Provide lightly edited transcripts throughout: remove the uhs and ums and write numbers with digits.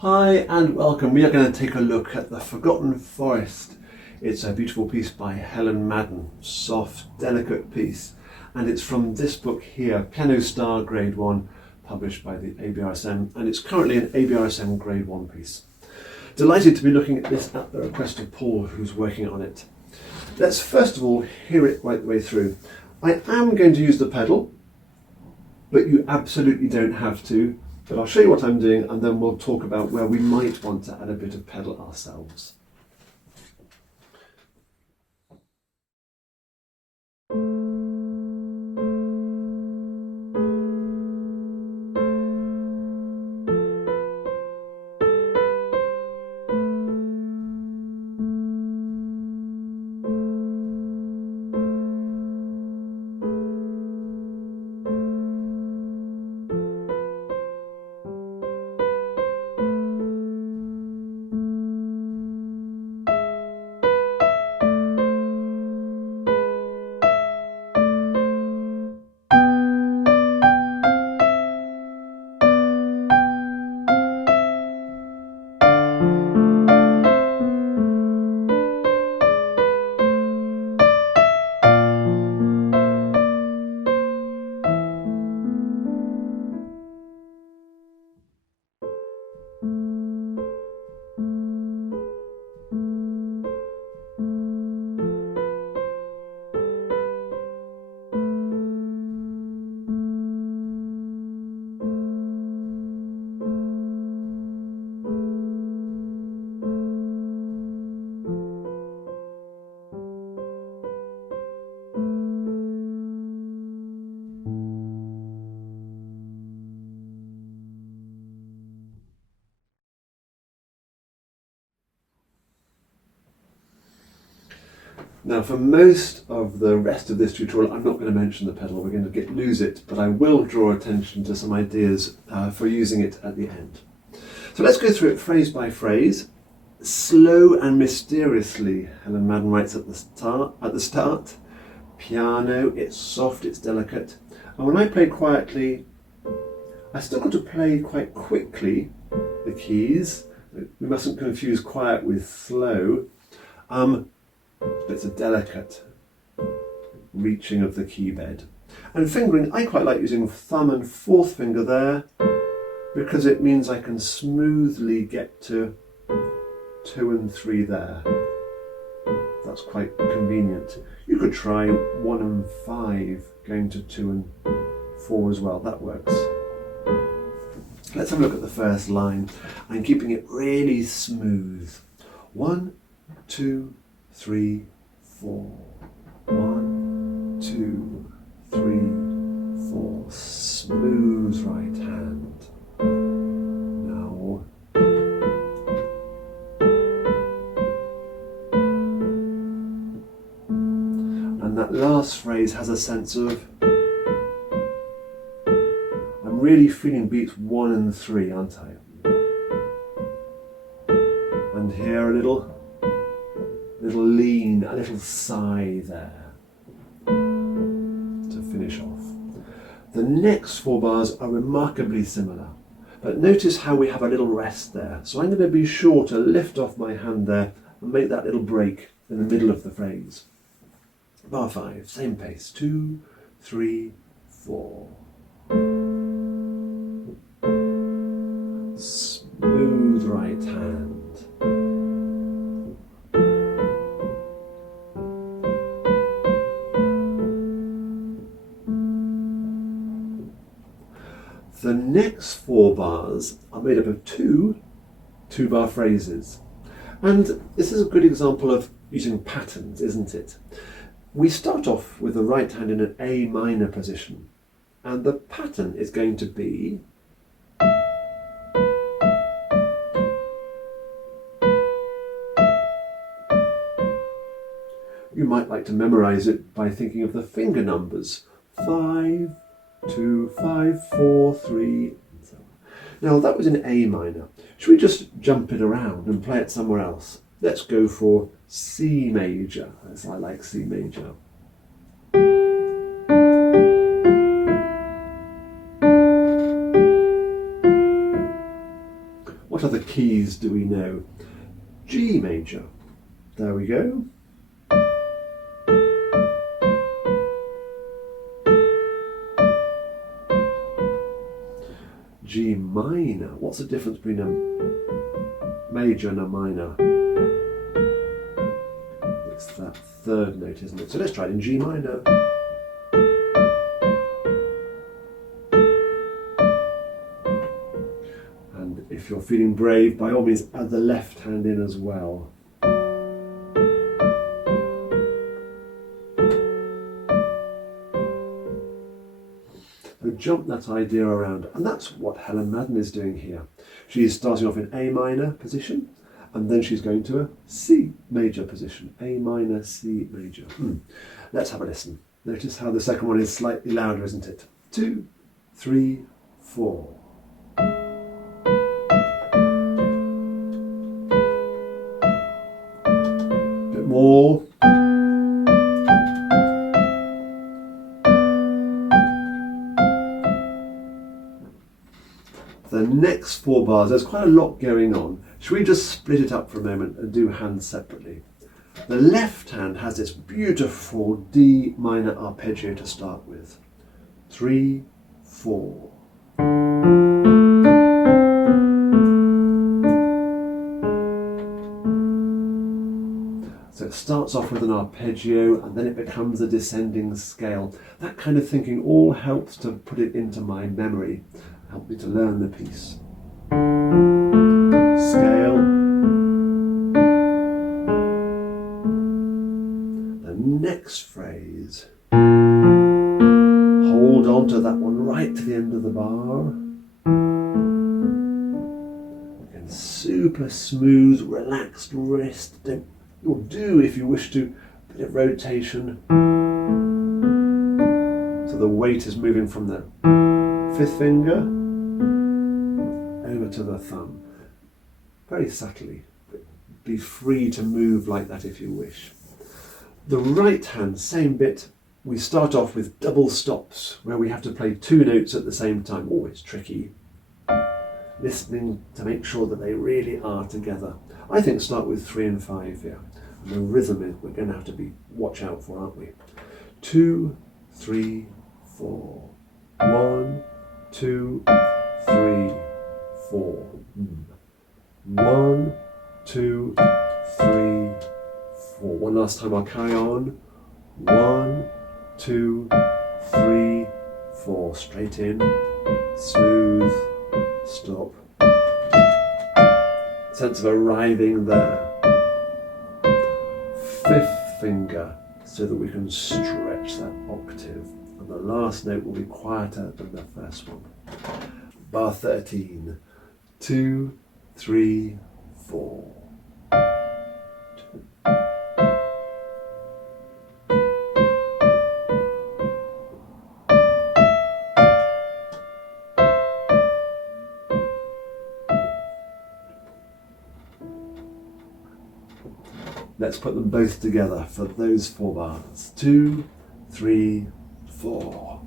Hi and welcome. We are going to take a look at The Forgotten Forest. It's a beautiful piece by Helen Madden, soft, delicate piece, and it's from this book here, Piano Star Grade 1, published by the ABRSM, and it's currently an ABRSM Grade 1 piece. Delighted to be looking at this at the request of Paul, who's working on it. Let's first of all hear it right the way through. I am going to use the pedal, but you absolutely don't have to. But I'll show you what I'm doing and then we'll talk about where we might want to add a bit of pedal ourselves. Now for most of the rest of this tutorial I'm not going to mention the pedal, we're going to lose it, but I will draw attention to some ideas for using it at the end. So let's go through it phrase by phrase. Slow and mysteriously, Helen Madden writes at the start. Piano, it's soft, it's delicate. And when I play quietly, I still got to play quite quickly the keys. We mustn't confuse quiet with slow. It's a delicate reaching of the key bed. And fingering, I quite like using thumb and fourth finger there because it means I can smoothly get to 2 and 3 there. That's quite convenient. You could try 1 and 5 going to 2 and 4 as well, that works. Let's have a look at the first line. I'm keeping it really smooth. 1, 2, 3, 4. 1, 2, 3, 4. Smooth right hand. Now. And that last phrase has a sense of, I'm really feeling beats 1 and 3, aren't I? And here a little lean, a little sigh there to finish off. The next 4 bars are remarkably similar, but notice how we have a little rest there. So I'm going to be sure to lift off my hand there and make that little break in the middle of the phrase. Bar 5, same pace, 2, 3, 4. Smooth right hand. The next 4 bars are made up of 2 2-bar phrases. And this is a good example of using patterns, isn't it? We start off with the right hand in an A minor position, and the pattern is going to be you might like to memorize it by thinking of the finger numbers 5, 2, 5, 4, 3, and so on. Now that was in A minor. Should we just jump it around and play it somewhere else? Let's go for C major, as I like C major. What other keys do we know? G major. There we go. G minor. What's the difference between a major and a minor? It's that third note, isn't it? So let's try it in G minor. And if you're feeling brave, by all means add the left hand in as well. So jump that idea around, and that's what Helen Madden is doing here. She's starting off in A minor position, and then she's going to a C major position. A minor, C major. Let's have a listen. Notice how the second one is slightly louder, isn't it? 2, 3, 4. Bit more. The next 4 bars, there's quite a lot going on. Should we just split it up for a moment and do hands separately? The left hand has this beautiful D minor arpeggio to start with. 3, 4. So it starts off with an arpeggio and then it becomes a descending scale. That kind of thinking all helps to put it into my memory. Help me to learn the piece. Scale. The next phrase. Hold on to that one right to the end of the bar. Again, super smooth, relaxed wrist. You'll do, if you wish to, a bit of rotation. So the weight is moving from the 5th finger over to the thumb, very subtly. Be free to move like that if you wish. The right hand, same bit. We start off with double stops where we have to play 2 notes at the same time. Always tricky. Listening to make sure that they really are together. I think start with 3 and 5 here. And the rhythm is we're going to have to watch out for, aren't we? 2, 3, 4. 1, 2, 3, 4. 1, 2, 3, 4. One last time, I'll carry on. 1, 2, 3, 4. Straight in, smooth, stop. Sense of arriving there. 5th finger, so that we can stretch that octave. And the last note will be quieter than the first one. Bar 13. 2, 3, 4. Let's put them both together for those 4 bars. 2, 3, 4.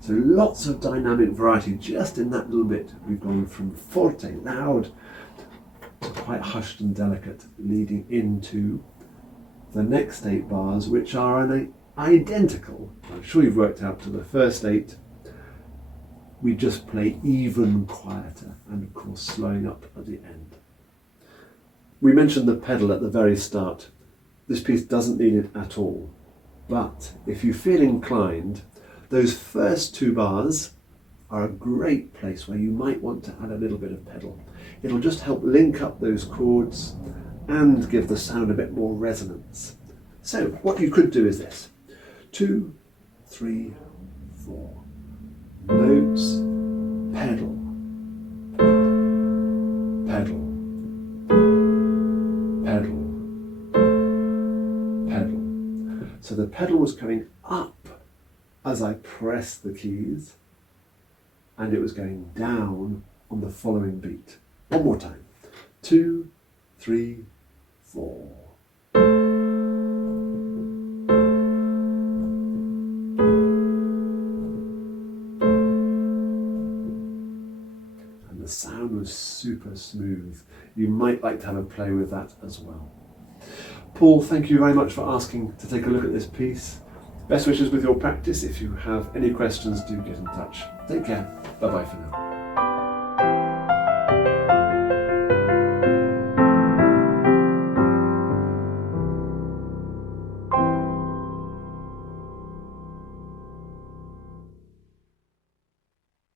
So lots of dynamic variety just in that little bit. We've gone from forte, loud, to quite hushed and delicate, leading into the next 8 bars, which are identical. I'm sure you've worked out to the first 8. We just play even quieter and of course slowing up at the end. We mentioned the pedal at the very start. This piece doesn't need it at all, but if you feel inclined, those first 2 bars are a great place where you might want to add a little bit of pedal. It'll just help link up those chords and give the sound a bit more resonance. So what you could do is this. 2, 3, 4. Notes, pedal, pedal, pedal, pedal. So the pedal was coming up as I pressed the keys, and it was going down on the following beat. One more time. 2, 3, 4. And the sound was super smooth. You might like to have a play with that as well. Paul, thank you very much for asking to take a look at this piece. Best wishes with your practice. If you have any questions, do get in touch. Take care. Bye-bye for now.